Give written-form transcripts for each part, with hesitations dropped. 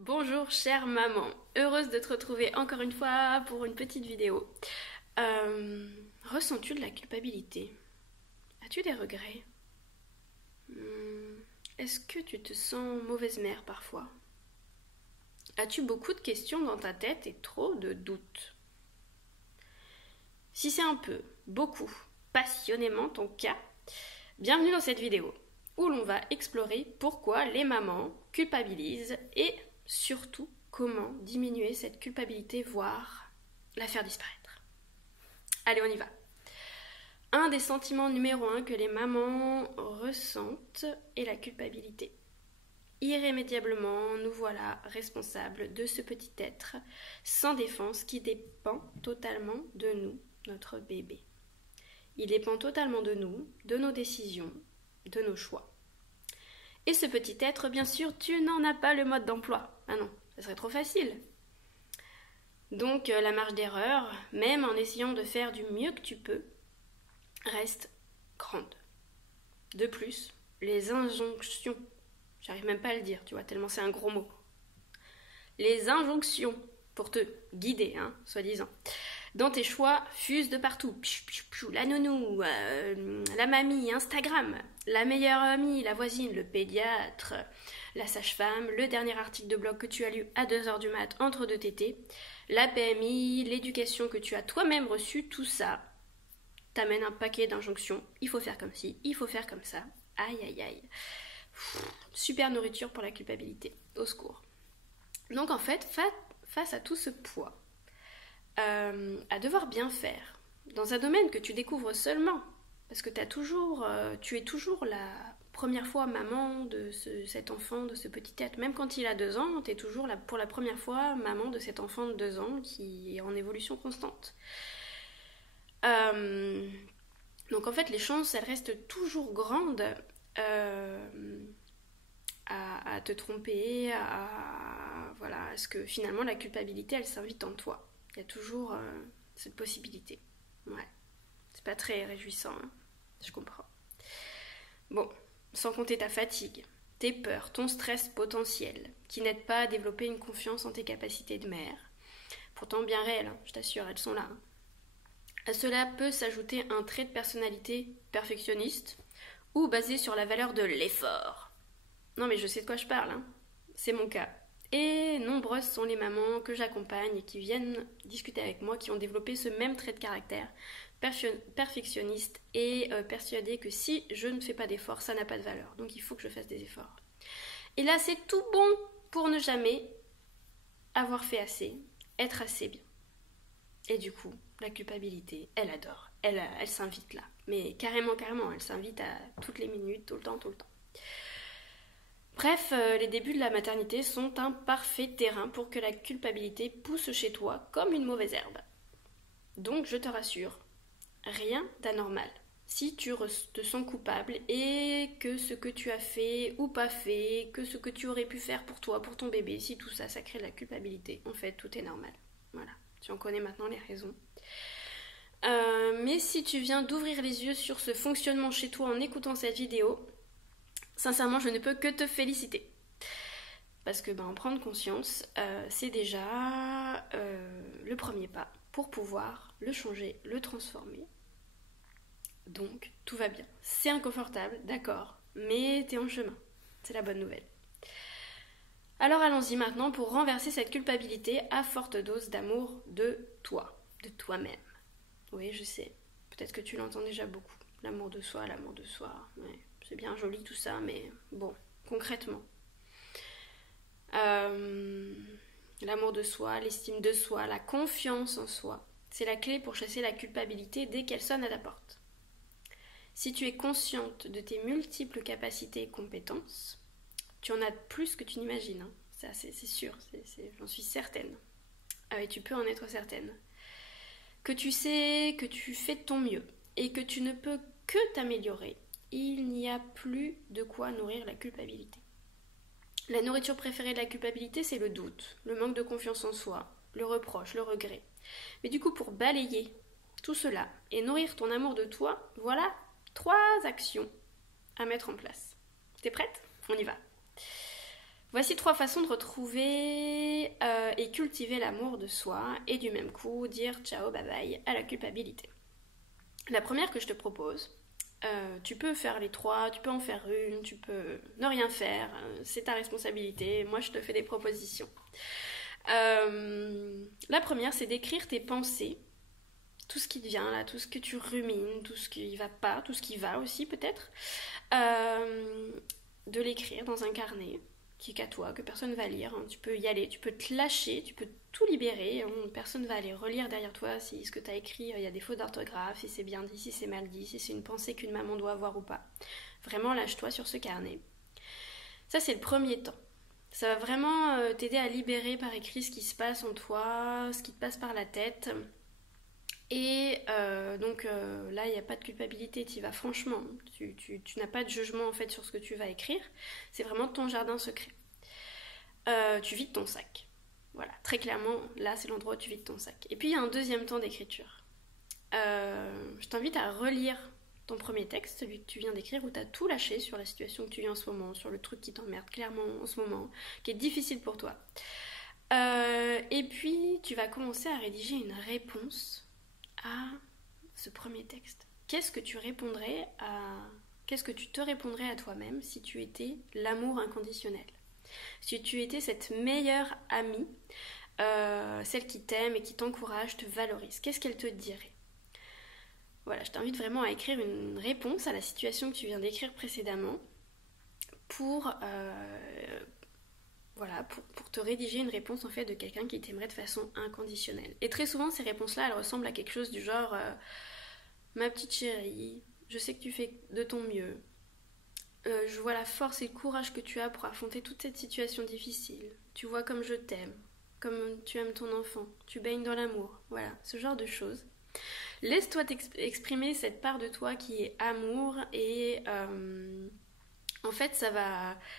Bonjour chère maman, heureuse de te retrouver encore une fois pour une petite vidéo. Ressens-tu de la culpabilité? As-tu des regrets? Est-ce que tu te sens mauvaise mère parfois? As-tu beaucoup de questions dans ta tête et trop de doutes? Si c'est un peu, beaucoup, passionnément ton cas, bienvenue dans cette vidéo où l'on va explorer pourquoi les mamans culpabilisent et surtout comment diminuer cette culpabilité, voire la faire disparaître. Allez, on y va. Un des sentiments numéro 1 que les mamans ressentent est la culpabilité. Irrémédiablement, nous voilà responsables de ce petit être sans défense qui dépend totalement de nous, notre bébé. Il dépend totalement de nous, de nos décisions, de nos choix. Et ce petit être, bien sûr, tu n'en as pas le mode d'emploi. Ah non, ça serait trop facile. Donc la marge d'erreur, même en essayant de faire du mieux que tu peux, reste grande. De plus, les injonctions, j'arrive même pas à le dire, tu vois, tellement c'est un gros mot. Les injonctions pour te guider, soi-disant, dans tes choix fusent de partout. La nounou, la mamie, Instagram, la meilleure amie, la voisine, le pédiatre, la sage-femme, le dernier article de blog que tu as lu à 2h du mat entre deux tétés, la PMI, l'éducation que tu as toi-même reçue, tout ça t'amène un paquet d'injonctions. Il faut faire comme ci, il faut faire comme ça. Aïe aïe aïe. Super nourriture pour la culpabilité. Au secours. Donc en fait, face à tout ce poids, à devoir bien faire, dans un domaine que tu découvres seulement, parce que tu es toujours la première fois maman de cet enfant, de ce petit être. Même quand il a 2 ans, tu es toujours pour la première fois maman de cet enfant de 2 ans qui est en évolution constante. Donc en fait, les chances, elles restent toujours grandes à te tromper, à ce que finalement la culpabilité, elle s'invite en toi. Il y a toujours cette possibilité. Ouais, c'est pas très réjouissant, je comprends. Bon, sans compter ta fatigue, tes peurs, ton stress potentiel, qui n'aident pas à développer une confiance en tes capacités de mère. Pourtant bien réelles, je t'assure, elles sont là. À cela peut s'ajouter un trait de personnalité perfectionniste ou basé sur la valeur de l'effort. Non mais je sais de quoi je parle, c'est mon cas. Et nombreuses sont les mamans que j'accompagne et qui viennent discuter avec moi, qui ont développé ce même trait de caractère, perfectionniste et persuadée que si je ne fais pas d'efforts, ça n'a pas de valeur. Donc il faut que je fasse des efforts. Et là, c'est tout bon pour ne jamais avoir fait assez, être assez bien. Et du coup, la culpabilité, elle adore. Elle s'invite là. Mais carrément, elle s'invite à toutes les minutes, tout le temps. Bref, les débuts de la maternité sont un parfait terrain pour que la culpabilité pousse chez toi comme une mauvaise herbe. Donc je te rassure, rien d'anormal. Si tu te sens coupable et que ce que tu as fait ou pas fait, que ce que tu aurais pu faire pour toi, pour ton bébé, si tout ça, ça crée de la culpabilité, en fait, tout est normal. Voilà, tu en connais maintenant les raisons. Mais si tu viens d'ouvrir les yeux sur ce fonctionnement chez toi en écoutant cette vidéo, sincèrement, je ne peux que te féliciter. Parce que en prendre conscience, c'est déjà le premier pas pour pouvoir le changer, le transformer. Donc, tout va bien. C'est inconfortable, d'accord, mais t'es en chemin. C'est la bonne nouvelle. Alors allons-y maintenant pour renverser cette culpabilité à forte dose d'amour de toi, de toi-même. Oui, je sais, peut-être que tu l'entends déjà beaucoup. L'amour de soi, ouais, c'est bien joli tout ça, mais bon, concrètement. L'amour de soi, l'estime de soi, la confiance en soi, c'est la clé pour chasser la culpabilité dès qu'elle sonne à ta porte. Si tu es consciente de tes multiples capacités et compétences, tu en as plus que tu n'imagines, c'est sûr, j'en suis certaine. Et tu peux en être certaine. Que tu sais que tu fais de ton mieux et que tu ne peux que t'améliorer, il n'y a plus de quoi nourrir la culpabilité. La nourriture préférée de la culpabilité, c'est le doute, le manque de confiance en soi, le reproche, le regret. Mais du coup, pour balayer tout cela et nourrir ton amour de toi, voilà 3 actions à mettre en place. T'es prête? On y va. Voici 3 façons de retrouver et cultiver l'amour de soi et du même coup dire ciao bye bye à la culpabilité. La première que je te propose, tu peux faire les 3, tu peux en faire une, tu peux ne rien faire, c'est ta responsabilité, moi je te fais des propositions. La première, c'est d'écrire tes pensées, tout ce qui te vient là, tout ce que tu rumines, tout ce qui va pas, tout ce qui va aussi peut-être, de l'écrire dans un carnet qui est qu'à toi, que personne va lire. Tu peux y aller, tu peux te lâcher, tu peux tout libérer. Personne va aller relire derrière toi si ce que tu as écrit, il y a des fautes d'orthographe, si c'est bien dit, si c'est mal dit, si c'est une pensée qu'une maman doit avoir ou pas. Vraiment, lâche-toi sur ce carnet. Ça, c'est le premier temps. Ça va vraiment t'aider à libérer par écrit ce qui se passe en toi, ce qui te passe par la tête. Et donc là, il n'y a pas de culpabilité, tu y vas franchement. Tu n'as pas de jugement en fait sur ce que tu vas écrire. C'est vraiment ton jardin secret. Tu vides ton sac. Voilà, très clairement, là c'est l'endroit où tu vides ton sac. Et puis il y a un deuxième temps d'écriture. Je t'invite à relire ton premier texte, celui que tu viens d'écrire, où tu as tout lâché sur la situation que tu vis en ce moment, sur le truc qui t'emmerde clairement en ce moment, qui est difficile pour toi. Et puis tu vas commencer à rédiger une réponse à ce premier texte. Qu'est-ce que tu te répondrais à toi-même si tu étais l'amour inconditionnel? Si tu étais cette meilleure amie, celle qui t'aime et qui t'encourage, te valorise, qu'est-ce qu'elle te dirait? Voilà, je t'invite vraiment à écrire une réponse à la situation que tu viens d'écrire précédemment pour te rédiger une réponse en fait de quelqu'un qui t'aimerait de façon inconditionnelle. Et très souvent, ces réponses-là, elles ressemblent à quelque chose du genre ma petite chérie, je sais que tu fais de ton mieux. Je vois la force et le courage que tu as pour affronter toute cette situation difficile. Tu vois comme je t'aime, comme tu aimes ton enfant, tu baignes dans l'amour. Voilà, ce genre de choses. Laisse-toi exprimer cette part de toi qui est amour et en fait,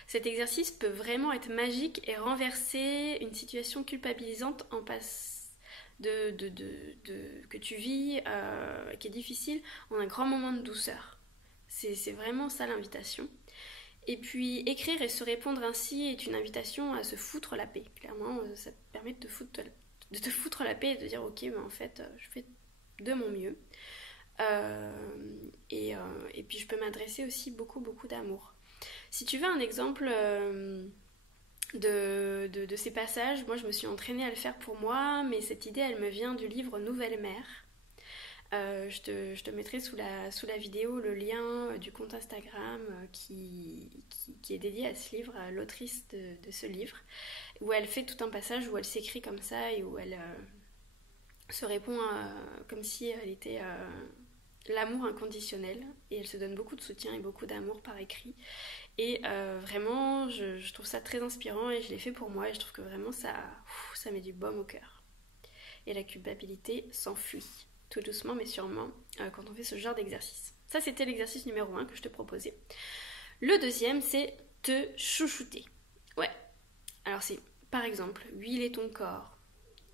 cet exercice peut vraiment être magique et renverser une situation culpabilisante que tu vis, qui est difficile, en un grand moment de douceur. C'est vraiment ça l'invitation. Et puis écrire et se répondre ainsi est une invitation à se foutre la paix. Clairement, ça te permet de te foutre la paix et de dire ok, mais en fait, je fais de mon mieux. Et puis je peux m'adresser aussi beaucoup, beaucoup d'amour. Si tu veux un exemple de ces passages, moi je me suis entraînée à le faire pour moi, mais cette idée elle me vient du livre Nouvelle Mère. Je te mettrai sous la vidéo le lien du compte Instagram qui est dédié à ce livre, à l'autrice de ce livre, où elle fait tout un passage où elle s'écrit comme ça et où elle se répond comme si elle était l'amour inconditionnel, et elle se donne beaucoup de soutien et beaucoup d'amour par écrit. Et vraiment, je trouve ça très inspirant et je l'ai fait pour moi et je trouve que vraiment ça met du baume au cœur. Et la culpabilité s'enfuit, tout doucement mais sûrement, quand on fait ce genre d'exercice. Ça, c'était l'exercice numéro 1 que je te proposais. Le deuxième, c'est te chouchouter. Ouais. Alors c'est, par exemple, huiler ton corps,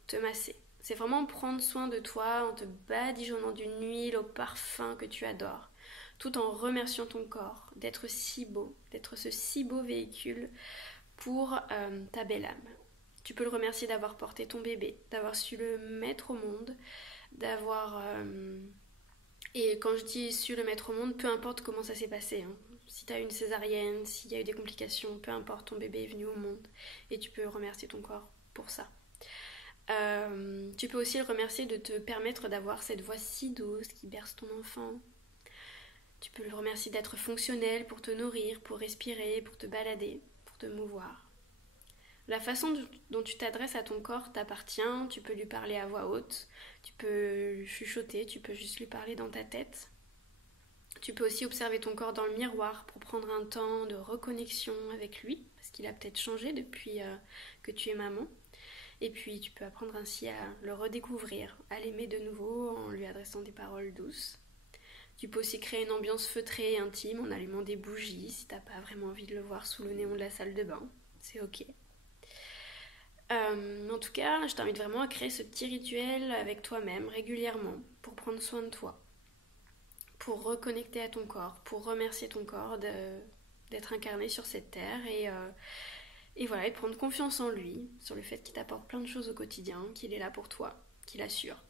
te masser. C'est vraiment prendre soin de toi en te badigeonnant d'une huile au parfum que tu adores, tout en remerciant ton corps d'être si beau, d'être ce si beau véhicule pour ta belle âme. Tu peux le remercier d'avoir porté ton bébé, d'avoir su le mettre au monde, d'avoir... Et quand je dis su le mettre au monde, peu importe comment ça s'est passé. Hein. Si tu as eu une césarienne, s'il y a eu des complications, peu importe, ton bébé est venu au monde. Et tu peux remercier ton corps pour ça. Tu peux aussi le remercier de te permettre d'avoir cette voix si douce qui berce ton enfant. Tu peux le remercier d'être fonctionnel pour te nourrir, pour respirer, pour te balader, pour te mouvoir. La façon dont tu t'adresses à ton corps t'appartient, tu peux lui parler à voix haute, tu peux lui chuchoter, tu peux juste lui parler dans ta tête. Tu peux aussi observer ton corps dans le miroir pour prendre un temps de reconnexion avec lui, parce qu'il a peut-être changé depuis que tu es maman. Et puis tu peux apprendre ainsi à le redécouvrir, à l'aimer de nouveau en lui adressant des paroles douces. Tu peux aussi créer une ambiance feutrée et intime en allumant des bougies si t'as pas vraiment envie de le voir sous le néon de la salle de bain. C'est ok. En tout cas, je t'invite vraiment à créer ce petit rituel avec toi-même régulièrement pour prendre soin de toi, pour reconnecter à ton corps, pour remercier ton corps d'être incarné sur cette terre Et voilà, et de prendre confiance en lui, sur le fait qu'il t'apporte plein de choses au quotidien, qu'il est là pour toi, qu'il assure.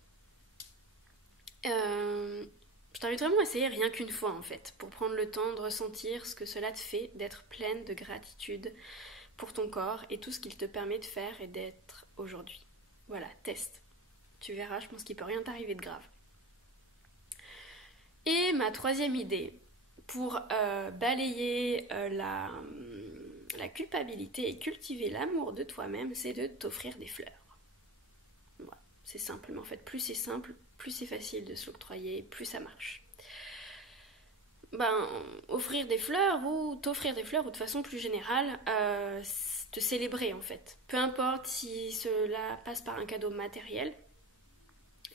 Je t'invite vraiment à essayer rien qu'une fois en fait, pour prendre le temps de ressentir ce que cela te fait, d'être pleine de gratitude pour ton corps et tout ce qu'il te permet de faire et d'être aujourd'hui. Voilà, teste. Tu verras, je pense qu'il peut rien t'arriver de grave. Et ma troisième idée, pour balayer la culpabilité et cultiver l'amour de toi-même, c'est de t'offrir des fleurs. Voilà, c'est simple, mais en fait, plus c'est simple, plus c'est facile de se l'octroyer, plus ça marche. Offrir des fleurs ou t'offrir des fleurs ou de façon plus générale, te célébrer en fait. Peu importe si cela passe par un cadeau matériel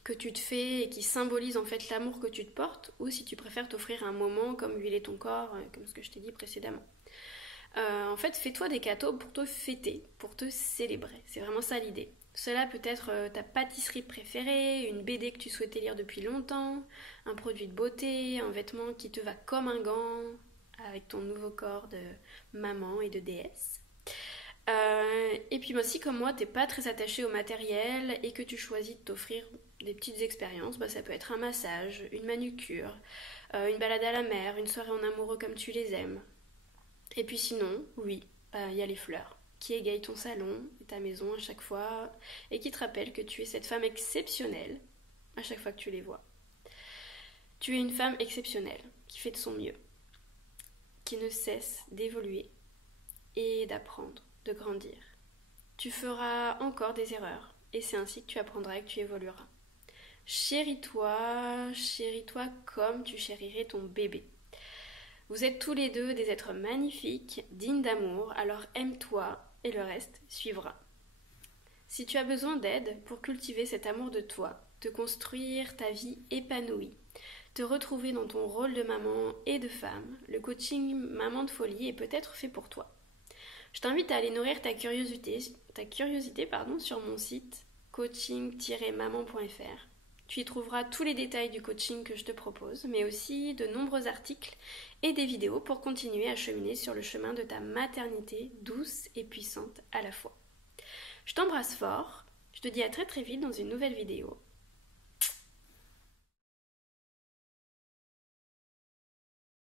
que tu te fais et qui symbolise en fait l'amour que tu te portes, ou si tu préfères t'offrir un moment comme huiler ton corps, comme ce que je t'ai dit précédemment. En fait, fais-toi des cadeaux pour te fêter, pour te célébrer. C'est vraiment ça l'idée. Cela peut être ta pâtisserie préférée, une BD que tu souhaitais lire depuis longtemps, un produit de beauté, un vêtement qui te va comme un gant, avec ton nouveau corps de maman et de déesse. Et puis aussi, comme moi, t'es pas très attaché au matériel et que tu choisis de t'offrir des petites expériences, ça peut être un massage, une manucure, une balade à la mer, une soirée en amoureux comme tu les aimes. Et puis sinon, oui, y a les fleurs qui égayent ton salon et ta maison à chaque fois et qui te rappellent que tu es cette femme exceptionnelle à chaque fois que tu les vois. Tu es une femme exceptionnelle qui fait de son mieux, qui ne cesse d'évoluer et d'apprendre, de grandir. Tu feras encore des erreurs et c'est ainsi que tu apprendras et que tu évolueras. Chéris-toi comme tu chérirais ton bébé. Vous êtes tous les deux des êtres magnifiques, dignes d'amour, alors aime-toi et le reste suivra. Si tu as besoin d'aide pour cultiver cet amour de toi, te construire ta vie épanouie, te retrouver dans ton rôle de maman et de femme, le coaching Maman de Folie est peut-être fait pour toi. Je t'invite à aller nourrir ta curiosité sur mon site coaching-maman.fr. Tu y trouveras tous les détails du coaching que je te propose, mais aussi de nombreux articles et des vidéos pour continuer à cheminer sur le chemin de ta maternité douce et puissante à la fois. Je t'embrasse fort, je te dis à très très vite dans une nouvelle vidéo